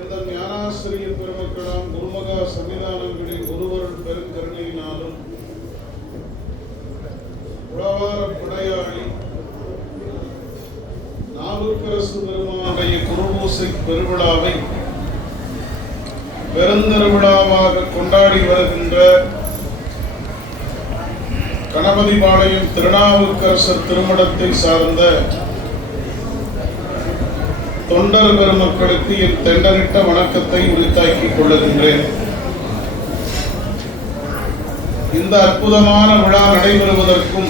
எந்த ஞானாசிரிய பெருமக்களாம் குருமகா சன்னிதானங்களில் ஒருவருள் பெருங்கருணையினாலும் உழவார படையாளி நாவுக்கரசு பெருமானுடைய குருபூசை பெருவிழாவை பெருந்திருவிழாவாக கொண்டாடி வருகின்ற கணபதிபாளையம் திருநாவுக்கரசர் திருமடத்தை சார்ந்த தொண்டர் பெருமக்களுக்கு என் தெண்டரிட்ட வணக்கத்தை உரித்தாக்கிக் கொள்ளுகின்றேன். இந்த அற்புதமான விழா நடைபெறுவதற்கும்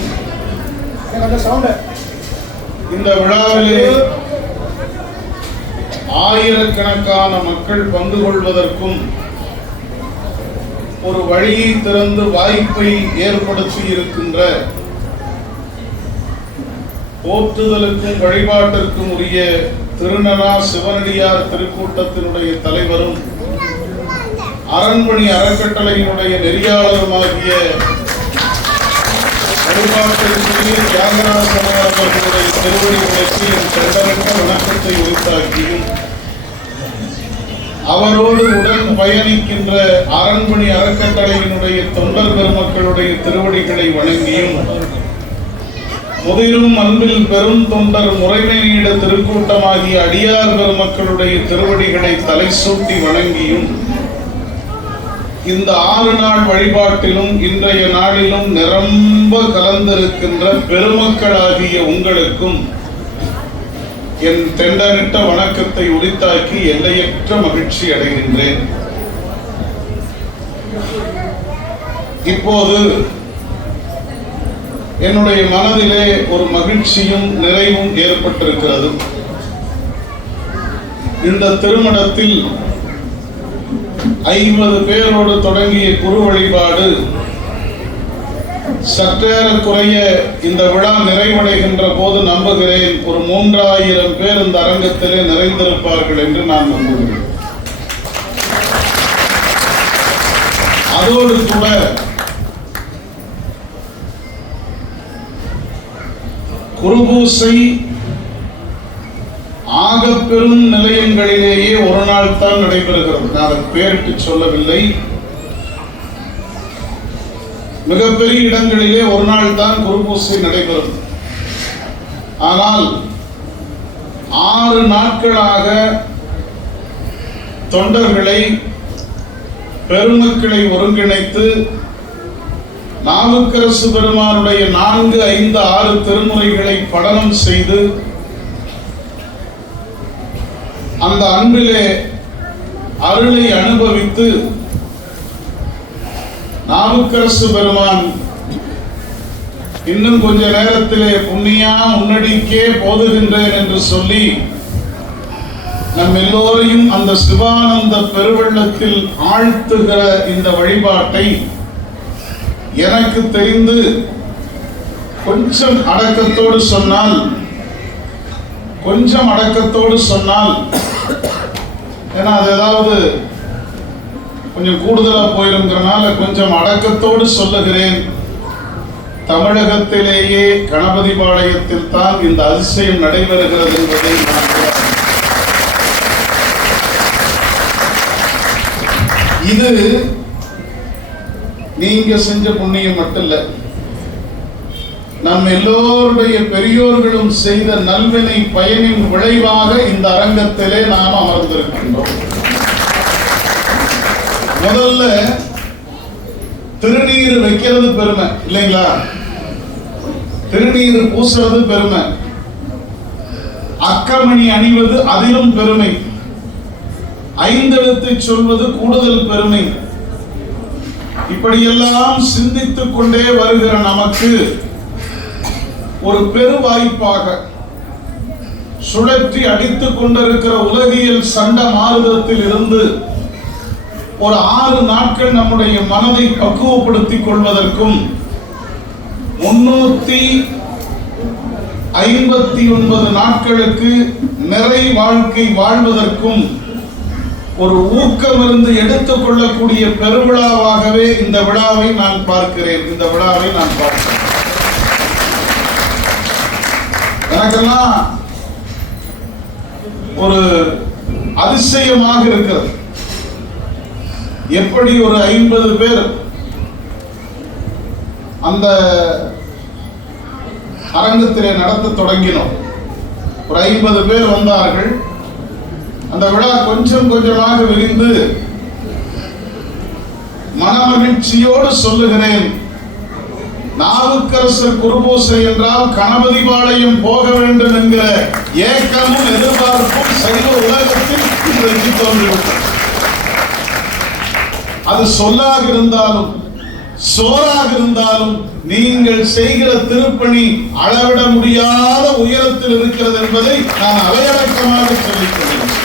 இந்த விழாவிலே ஆயிரக்கணக்கான மக்கள் பங்கு கொள்வதற்கும் ஒரு வழியை திறந்து வாய்ப்பை ஏற்படுத்தி இருக்கின்ற போற்றுதலுக்கும் வழிபாட்டிற்கும் உரிய திருநனா சிவனடியார் திருக்கூட்டத்தினுடைய தலைவரும் அரண்மனை அறக்கட்டளையினுடைய நெறியாளருமாகிய வழிபாட்டிற்குரிய தியாகராஜன் அவர்களுடைய திருவடிகளுக்கு என் தெண்டரிட்ட வணக்கத்தை உரித்தாக்கியும் அவரோடு உடன் பயணிக்கின்ற அரண்மனை அறக்கட்டளையினுடைய தொண்டர் பெருமக்களுடைய திருவடிகளை வணங்கியும் முதிரும் அன்பில் பெரும் தொண்டர் முறைமையிட திருக்கூட்டமாகிய அடியார் பெருமக்களுடைய திருவடிகளை தலை சூட்டி வணங்கியும் இந்த 6 நாள் வழிபாட்டிலும் இன்றைய நாளிலும் நிரம்ப கலந்திருக்கின்ற பெருமக்களாகிய உங்களுக்கும் என் தெண்டரிட்ட வணக்கத்தை உரித்தாக்கி எல்லையற்ற மகிழ்ச்சி அடைகின்றேன். இப்போது என்னுடைய மனதிலே ஒரு மகிழ்ச்சியும் நிறைவும் ஏற்பட்டிருக்கிறது. இந்த திருமணத்தில் 50 பேரோடு தொடங்கிய குரு வழிபாடு சற்றேறக்குறைய இந்த விழா நிறைவடைகின்ற போது நம்புகிறேன் ஒரு 3000 பேர் இந்த அரங்கத்திலே நிறைந்திருப்பார்கள் என்று நான் நம்புகிறேன். அதோடு கூட குருபூசை ஆக பெரும் நிலையங்களிலேயே ஒரு நாள் தான் நடைபெறுகிறது. நான் அதை பேரிட்டு சொல்லவில்லை. மிகப்பெரிய இடங்களிலே ஒரு நாள் தான் குருபூசை நடைபெறும். ஆனால் 6 நாட்களாக தொண்டர்களை பெருமக்களை ஒருங்கிணைத்து நாவுக்கரசு பெருமானுடைய 4, 5, 6 திருமுறைகளை படனம் செய்து அந்த அன்பிலே அருளை அனுபவித்து நாவுக்கரசு பெருமான் இன்னும் கொஞ்ச நேரத்திலே புண்ணியா முன்னடிக்கே போதுகின்றேன் என்று சொல்லி நம் எல்லோரையும் அந்த சிவானந்த பெருவெள்ளத்தில் ஆழ்த்துகிற இந்த வழிபாட்டை எனக்கு தெரிந்து கொஞ்சம் அடக்கத்தோடு சொன்னால் ஏன்னா அது ஏதாவது கொஞ்சம் கூடுதலா போயிருக்கிறனால கொஞ்சம் அடக்கத்தோடு சொல்லுகிறேன். தமிழகத்திலேயே கணபதிபாளையத்தில் தான் இந்த அதிசயம் நடைபெறுகிறது என்பதை இது நீங்க செஞ்ச புண்ணியம் மட்டும் இல்ல, நம் எல்லோருடைய பெரியோர்களும் செய்த நல்வினை பயனின் விளைவாக இந்த அரங்கத்திலே நாம் அமர்ந்திருக்கின்றோம். முதல்ல திருநீர் வைக்கிறது பெருமை இல்லைங்களா? திருநீர் பூசுறது பெருமை, அக்கமணி அணிவது அதிலும் பெருமை, 5 எழுத்தை சொல்வது கூடுதல் பெருமை. இப்படியெல்லாம் சிந்தித்துக் கொண்டே வருகிற நமக்கு ஒரு பெரு வாய்ப்பாக சுழற்றி அடித்துக் கொண்டிருக்கிற உலகியல் சண்ட மாறுதத்தில் இருந்து ஒரு 6 நாட்கள் நம்முடைய மனதை பக்குவப்படுத்திக் கொள்வதற்கும் 359 நாட்களுக்கு நிறை வாழ்க்கை வாழ்வதற்கும் ஒரு ஊக்கமிருந்து எடுத்துக் கொள்ளக்கூடிய பெருவிழாவாகவே இந்த விழாவை நான் பார்க்கிறேன். எனக்கெல்லாம் ஒரு அதிசயமாக இருக்கிறது. எப்படி ஒரு 50 பேர் அந்த அரங்கத்திலே நடத்த தொடங்கினோம். ஒரு 50 பேர் வந்தார்கள். அந்த விழா கொஞ்சம் கொஞ்சமாக விரிந்து மனமகிழ்ச்சியோடு சொல்லுகிறேன், நாவுக்கரசர் குருபூசை என்றால் கணபதிபாளையம் போக வேண்டும் என்கிற ஏக்கமும் எதிர்பார்ப்பும் சைவ உலகத்தில் இன்றைக்கு தோன்றிவிட்டது. அது சொல்லாக இருந்தாலும் சோறாக இருந்தாலும் நீங்கள் செய்கிற திருப்பணி அளவிட முடியாத உயரத்தில் இருக்கிறது என்பதை நான் அலையடக்கமாக சொல்லிக்கொள்கிறேன்.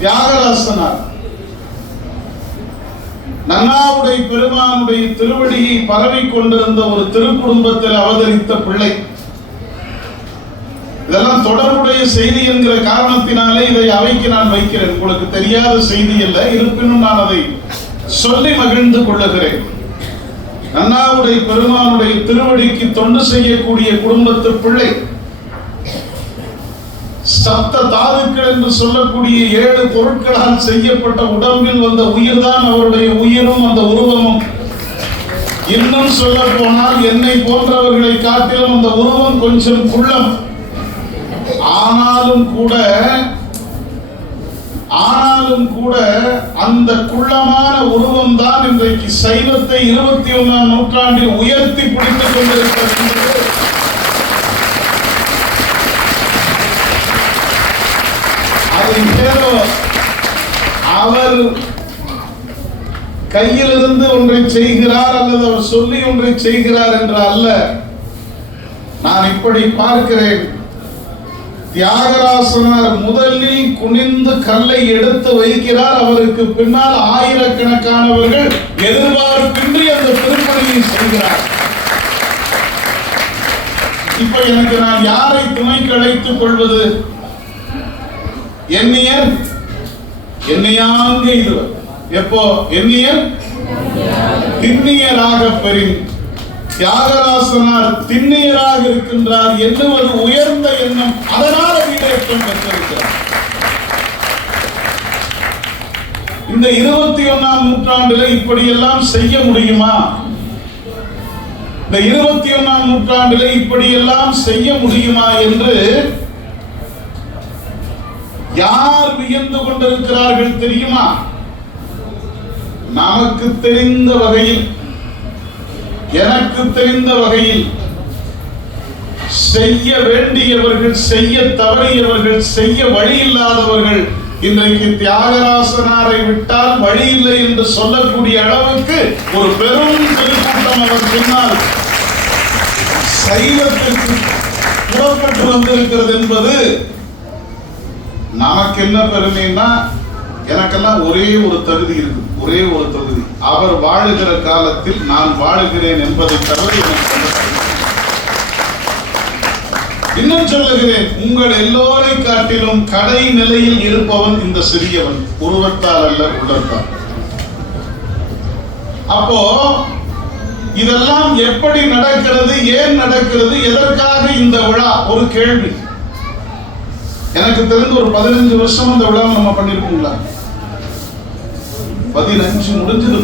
தியாகராசனார் நன்னாவுடை பெருமானுடைய திருவடியை பரவி கொண்டிருந்த ஒரு திருக்குடும்பத்தில் அவதரித்த பிள்ளை. இதெல்லாம் தொடர்புடைய செய்தி என்கிற காரணத்தினாலே இதை அவைக்கு நான் வைக்கிறேன். உங்களுக்கு தெரியாத செய்தி அல்ல, இருப்பினும் நான் அதை சொல்லி மகிழ்ந்து கொள்ளுகிறேன். நன்னாவுடை பெருமானுடைய திருவடிக்கு தொண்டு செய்யக்கூடிய குடும்பத்து பிள்ளை. சப்த தாதுக்கள் என்று சொல்லக்கூடிய 7 பொருட்களால் செய்யப்பட்ட உடம்பில் வந்த உயிர்தான் அவருடைய உயிரும் அந்த உருவமும். இன்னும் சொல்ல போனால் என்னை போன்றவர்களை காட்டிலும் அந்த உருவம் கொஞ்சம் குள்ளம். ஆனாலும் கூட அந்த குள்ளமான உருவம் தான் இன்றைக்கு சைவத்தை 21ஆம் நூற்றாண்டில் உயர்த்தி பிடித்துக் கொண்டிருக்கிறது. அவர் கையிலிருந்து ஒன்றை செய்கிறார் அல்லது அவர் சொல்லி ஒன்றை செய்கிறார் என்ற அல்ல. நான் இப்படி பார்க்கிறேன், தியாகராசனார் முதலில் குனிந்து கல்லை எடுத்து வைக்கிறார். அவருக்கு பின்னால் ஆயிரக்கணக்கானவர்கள் எதிர்பார்ப்பின்றி அந்த திருப்பணியை செய்கிறார். இப்ப எனக்கு நான் யாரை துணைக்கு அழைத்துக் கொள்வது? எண்ணியர் என்னையாங்க இதுவர் எப்போ எண்ணியர் திண்ணியராக பெறின். தியாகராசனார் திண்ணியராக இருக்கின்றார் எண்ணுவது உயர்ந்த எண்ணம். அதனால வீடேற்றம் பெற்றிருக்கிறார். இந்த 21ஆம் நூற்றாண்டில் இப்படியெல்லாம் செய்ய முடியுமா? இந்த 21ஆம் நூற்றாண்டில் இப்படியெல்லாம் செய்ய முடியுமா என்று யார் வியந்து கொண்டிருக்கிறார்கள் தெரியுமா? நமக்கு தெரிந்த வகையில், எனக்கு தெரிந்த வகையில் செய்ய வேண்டியவர்கள், செய்ய தவறியவர்கள், செய்ய வழி இல்லாதவர்கள் இன்றைக்கு தியாகராசனாரை விட்டால் வழி இல்லை என்று சொல்லக்கூடிய அளவுக்கு ஒரு பெரும் திருக்கூட்டம் அவர் பின்னால் சைவத்திற்கு புறப்பட்டு வந்திருக்கிறது என்பது நமக்கு என்ன பெருமைன்னா, எனக்கெல்லாம் ஒரே ஒரு தகுதி இருக்கு, ஒரே ஒரு தகுதி. அவர் வாழுகிற காலத்தில் நான் வாழுகிறேன் என்பதை தவிர இன்னும் சொல்லுகிறேன், உங்கள் எல்லோரை காட்டிலும் கடை நிலையில் இருப்பவன் இந்த சிறியவன், உருவத்தால் அல்ல உள்ளத்தால். அப்போ இதெல்லாம் எப்படி நடக்கிறது, ஏன் நடக்கிறது, எதற்காக இந்த விழா? ஒரு கேள்வி. எனக்கு தெரிந்து ஒரு 15 வருஷம் அந்த விழா நம்ம பண்ணிருக்கோங்களா? 15 முடிஞ்சது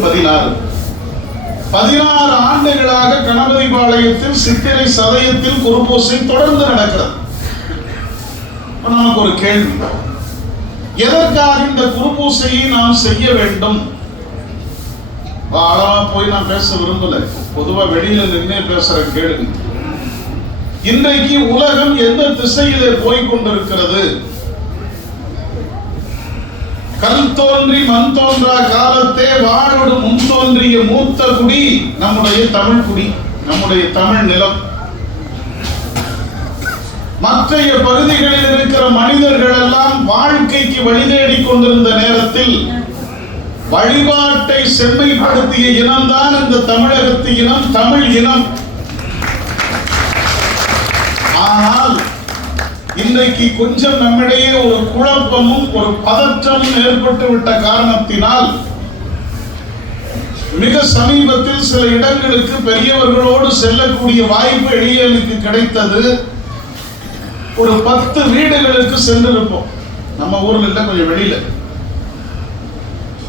16 ஆண்டுகளாக கணபதிபாளையத்தில் சித்திரை சதயத்தில் குருபூசை தொடர்ந்து நடக்கிறது. நமக்கு ஒரு கேள்வி, எதற்காக இந்த குருபூசையை நாம் செய்ய வேண்டும்? ஆழமா போய் நான் பேச விரும்பல, பொதுவா வெளியில நின்று பேசுற கேள்வி. இன்றைக்கு உலகம் எந்த திசையிலே போய் கொண்டிருக்கிறது? கல் தோன்றி மண் தோன்றா காலத்தே வாழோடு முன் தோன்றிய மூத்த குடி நம்முடைய தமிழ் குடி, நம்முடைய தமிழ் நிலம். மற்றைய பகுதிகளில் இருக்கிற மனிதர்கள் எல்லாம் வாழ்க்கைக்கு வழி தேடிக் கொண்டிருந்த நேரத்தில் வழிபாட்டை செம்மைப்படுத்திய இனம்தான் இந்த தமிழகத்து இனம், தமிழ் இனம். ஆனால் இன்றைக்கு கொஞ்சம் நம்மிடையே ஒரு குழப்பமும் ஒரு பதற்றமும் ஏற்பட்டு விட்ட காரணத்தினால் மிக சமீபத்தில் சில இடங்களுக்கு பெரியவர்களோடு செல்லக்கூடிய வாய்ப்பு எளியனுக்கு கிடைத்தது. ஒரு 10 வீடுகளுக்கு சென்றிருப்போம். நம்ம ஊர்ல இல்ல, கொஞ்சம் வெளியில.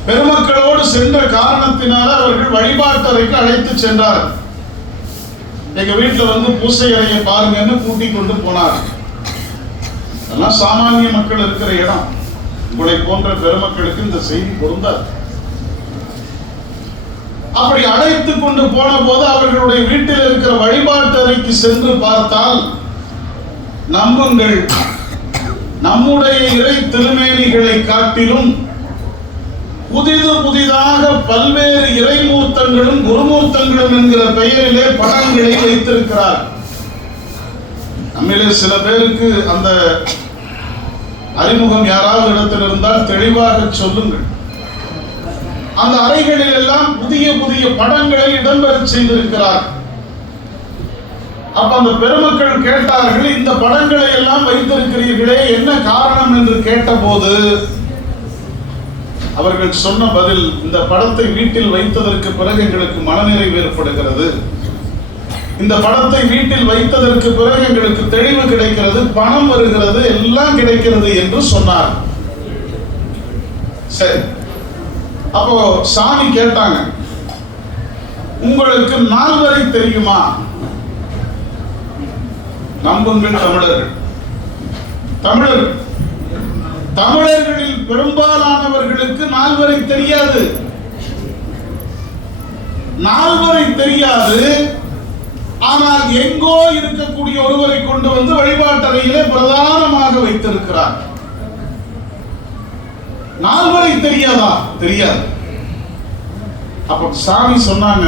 பெருமக்களோடு சென்ற காரணத்தினால அவர்கள் வழிபாட்டறைக்கு அழைத்து சென்றார். எங்க வீட்டுல வந்து பூசை அறையை பாருங்கன்னு கூட்டிக் கொண்டு போனார். அதெல்லாம் சாமானிய மக்கள் இருக்கிற இடம். உங்களை போன்ற பெருமக்களுக்கு இந்த செய்தி பொருந்தாது. அப்படி அழைத்து கொண்டு போன போது அவர்களுடைய வீட்டில் இருக்கிற வழிபாட்டு அறைக்கு சென்று பார்த்தால், நம்புங்கள், நம்முடைய இறை திருமேனிகளை காட்டிலும் புதிதாக பல்வேறு இறைமூர்த்தங்களும் குருமூர்த்தங்களும் என்கிற பெயரிலே படங்களை வைத்திருக்கிறார். நம்மிலே சில பேருக்கு அந்த அறிமுகம் யாராவது இடத்தில் இருந்தால் தெளிவாக சொல்லுங்கள். அந்த அறைகளில் எல்லாம் புதிய படங்களை இடம்பெற செய்திருக்கிறார். அப்ப அந்த பெருமக்கள் கேட்டார்கள், இந்த படங்களை எல்லாம் வைத்திருக்கிறீர்களே, என்ன காரணம் என்று கேட்டபோது அவர்கள் சொன்ன பதில், இந்த படத்தை வீட்டில் வைத்ததற்கு பிறகு எங்களுக்கு மனநிறைவு ஏற்படுகிறது, இந்த படத்தை வீட்டில் வைத்ததற்கு பிறகு எங்களுக்கு தெளிவு கிடைக்கிறது, பணம் வருகிறது, எல்லாம் கிடைக்கிறது என்று சொன்னார். சரி, அப்போ சாமி கேட்டாங்க, உங்களுக்கு நால்வரை தெரியுமா? நம்புங்கள் தமிழர்களில் பெரும்பாலானவர்களுக்கு நால்வரை தெரியாது. ஆனால் எங்கோ இருக்கக்கூடிய ஒருவரை கொண்டு வந்து வழிபாட்டறையிலே பிரதானமாக வைத்திருக்கிறார். நால்வரை தெரியாதா? தெரியாது. அப்ப சாமி சொன்னாங்க,